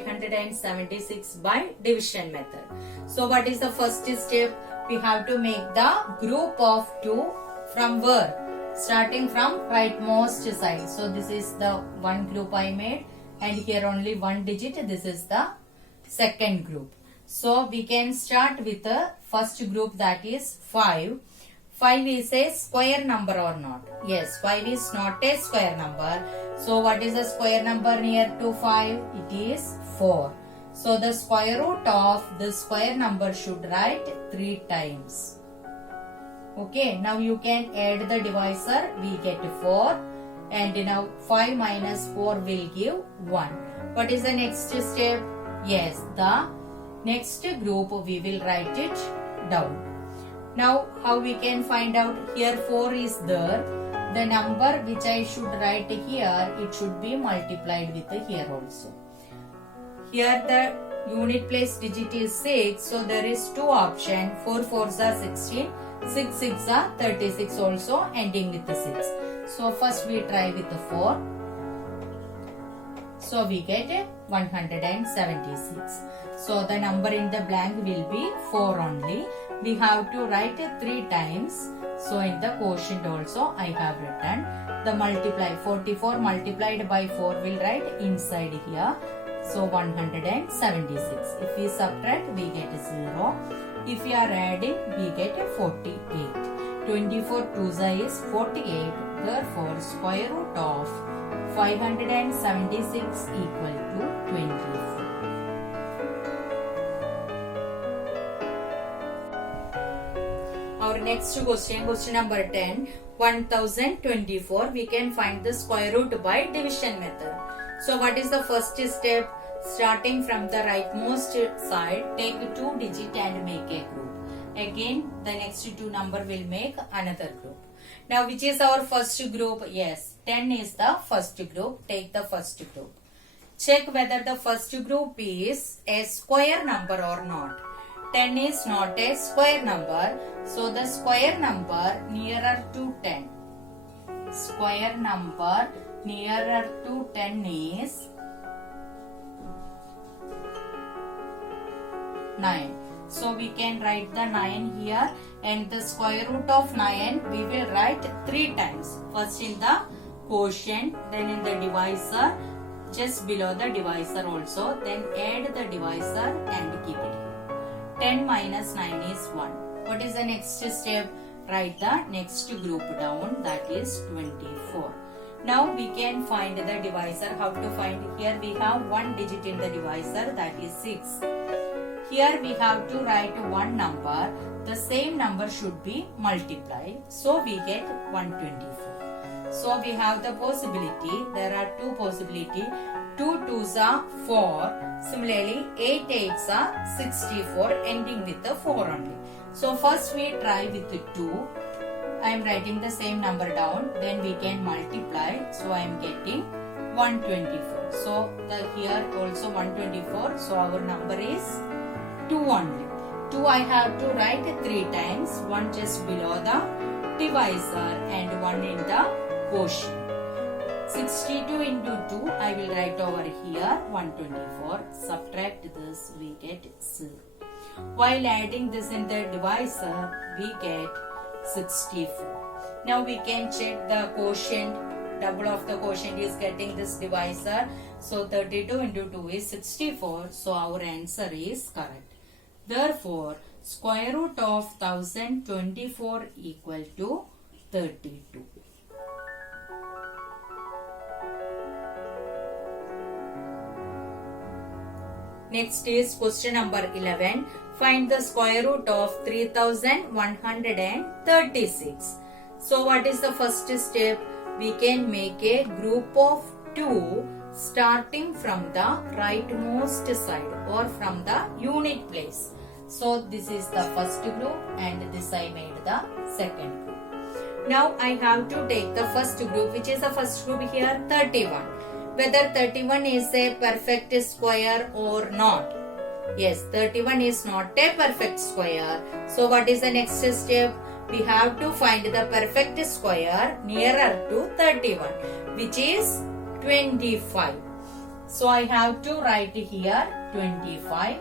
576 by division method. So what is the first step? We have to make the group of 2 from where? Starting from rightmost side. So this is the one group I made, and here only one digit. This is the second group. So we can start with the first group, that is 5. 5 is a square number or not? Yes, 5 is not a square number. So what is the square number near to 5? It is 4. So the square root of the square number should write 3 times. Okay, now you can add the divisor. We get 4. And now 5 minus 4 will give 1. What is the next step? Yes, the next group we will write it down. Now how we can find out? Here 4 is there. The number which I should write here, it should be multiplied with here also. Here the unit place digit is 6. So there is 2 options. 4 4s are 16. 6 6 are 36 also, ending with the 6. So first we try with the 4. So we get 176. So the number in the blank will be 4 only. We have to write 3 times. So in the quotient also I have written the multiply. 44 multiplied by 4 will write inside here. So 176. If we subtract, we get 0. If we are adding, we get 48. 24 2 is 48. Therefore, square root of 576 equal to 24. Our next question, question number 10. 1024. We can find the square root by division method. So what is the first step? Starting from the rightmost side, take 2 digit and make a group. Again, the next 2 number will make another group. Now, which is our first group? Yes, 10 is the first group. Take the first group. Check whether the first group is a square number or not. 10 is not a square number. So, the square number nearer to 10. Square number nearer to 10 is 9. So we can write the 9 here, and the square root of 9 we will write 3 times. First in the quotient, then in the divisor, just below the divisor also, then add the divisor and keep it here. 10 minus 9 is 1. What is the next step? Write the next group down, that is 24. Now we can find the divisor. How to find? Here we have one digit in the divisor, that is 6. Here we have to write one number. The same number should be multiplied. So we get 124. So we have the possibility. There are 2 possibilities. 2 2s are 4. Similarly, 8 8s are 64, ending with the 4 only. So first we try with the 2. I am writing the same number down. Then we can multiply. So I am getting 124. So here also 124. So our number is 2 only. 2 I have to write 3 times. 1 just below the divisor and 1 in the quotient. 62 into 2 I will write over here 124. Subtract this, we get 0. While adding this in the divisor, we get 64. Now we can check the quotient. Double of the quotient is getting this divisor. So 32 into 2 is 64. So our answer is correct. Therefore, square root of 1024 equal to 32. Next is question number 11. Find the square root of 3136. So what is the first step? We can make a group of 2 starting from the rightmost side or from the unit place. So this is the first group and this I made the second group. Now I have to take the first group. Which is the first group here? 31. Whether 31 is a perfect square or not. Yes, 31 is not a perfect square. So what is the next step? We have to find the perfect square nearer to 31, which is 25. So I have to write here 25.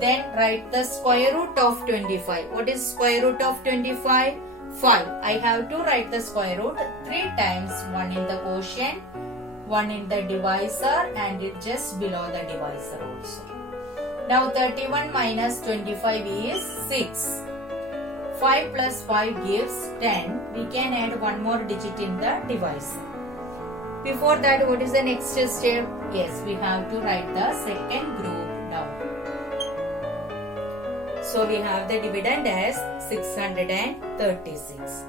Then write the square root of 25. What is square root of 25? 5. I have to write the square root 3 times. 1 in the quotient, 1 in the divisor, and it just below the divisor also. Now 31 minus 25 is 6. 5 plus 5 gives 10. We can add one more digit in the divisor. Before that, what is the next step? Yes, we have to write the second group down. So we have the dividend as 636.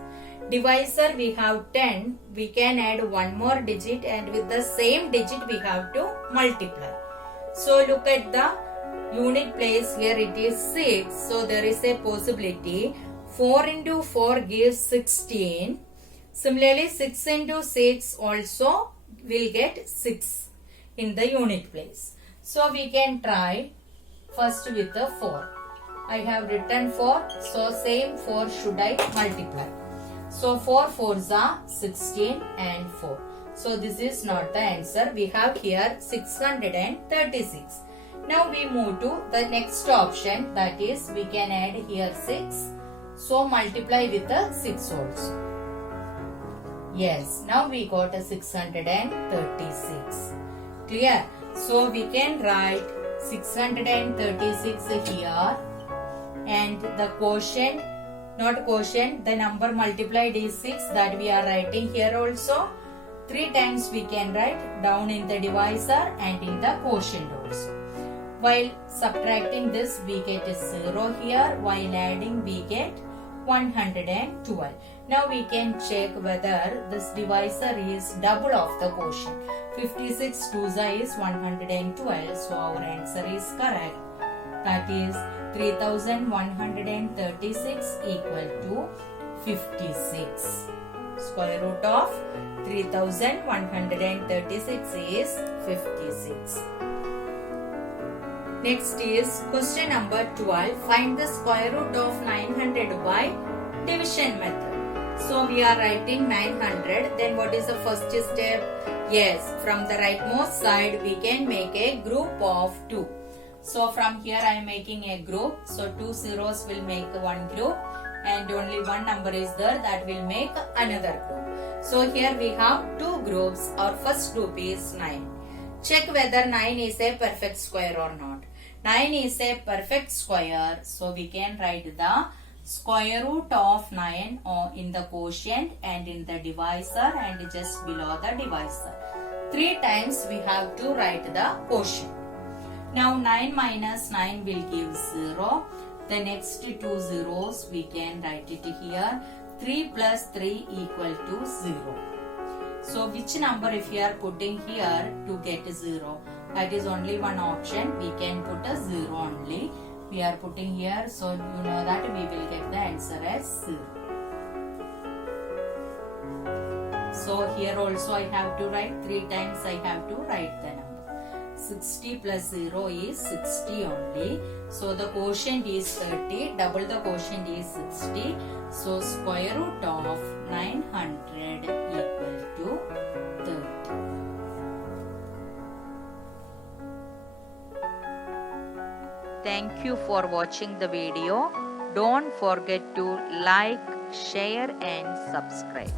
Divisor we have 10. We can add one more digit, and with the same digit we have to multiply. So look at the unit place here, it is 6. So there is a possibility 4 into 4 gives 16. Similarly 6 into 6 also will get 6 in the unit place. So we can try first with the 4. I have written 4, so same 4 should I multiply. So 4 4s are 16 and 4. So this is not the answer. We have here 636. Now we move to the next option, that is we can add here 6. So multiply with the 6 also. Yes, now we got a 636. Clear? So we can write 636 here, and the quotient, not quotient, the number multiplied is 6, that we are writing here also. 3 times we can write down in the divisor and in the quotient also. While subtracting this we get a 0 here, while adding we get 112. Now we can check whether this divisor is double of the quotient. 56 2s is 112, so our answer is correct. That is 3136 equal to 56. Square root of 3136 is 56. Next is question number 12. Find the square root of 900 by division method. So we are writing 900. Then what is the first step? Yes, from the rightmost side we can make a group of 2. So from here I am making a group. So 2 zeros will make one group, and only one number is there, that will make another group. So here we have 2 groups. Our first group is 9. Check whether 9 is a perfect square or not. 9 is a perfect square, so we can write the square root of 9 in the quotient and in the divisor and just below the divisor. 3 times we have to write the quotient. Now 9 minus 9 will give 0. The next 2 zeros we can write it here. 3 plus 3 equal to 0. So which number if you are putting here to get 0? That is only one option. We can put a 0 only. We are putting here, so you know that we will get the answer as 0. So here also I have to write 3 times. I have to write the number. 60 plus 0 is 60 only. So the quotient is 30. Double the quotient is 60. So square root of 900 equal to 30. Thank you for watching the video. Don't forget to like, share and subscribe.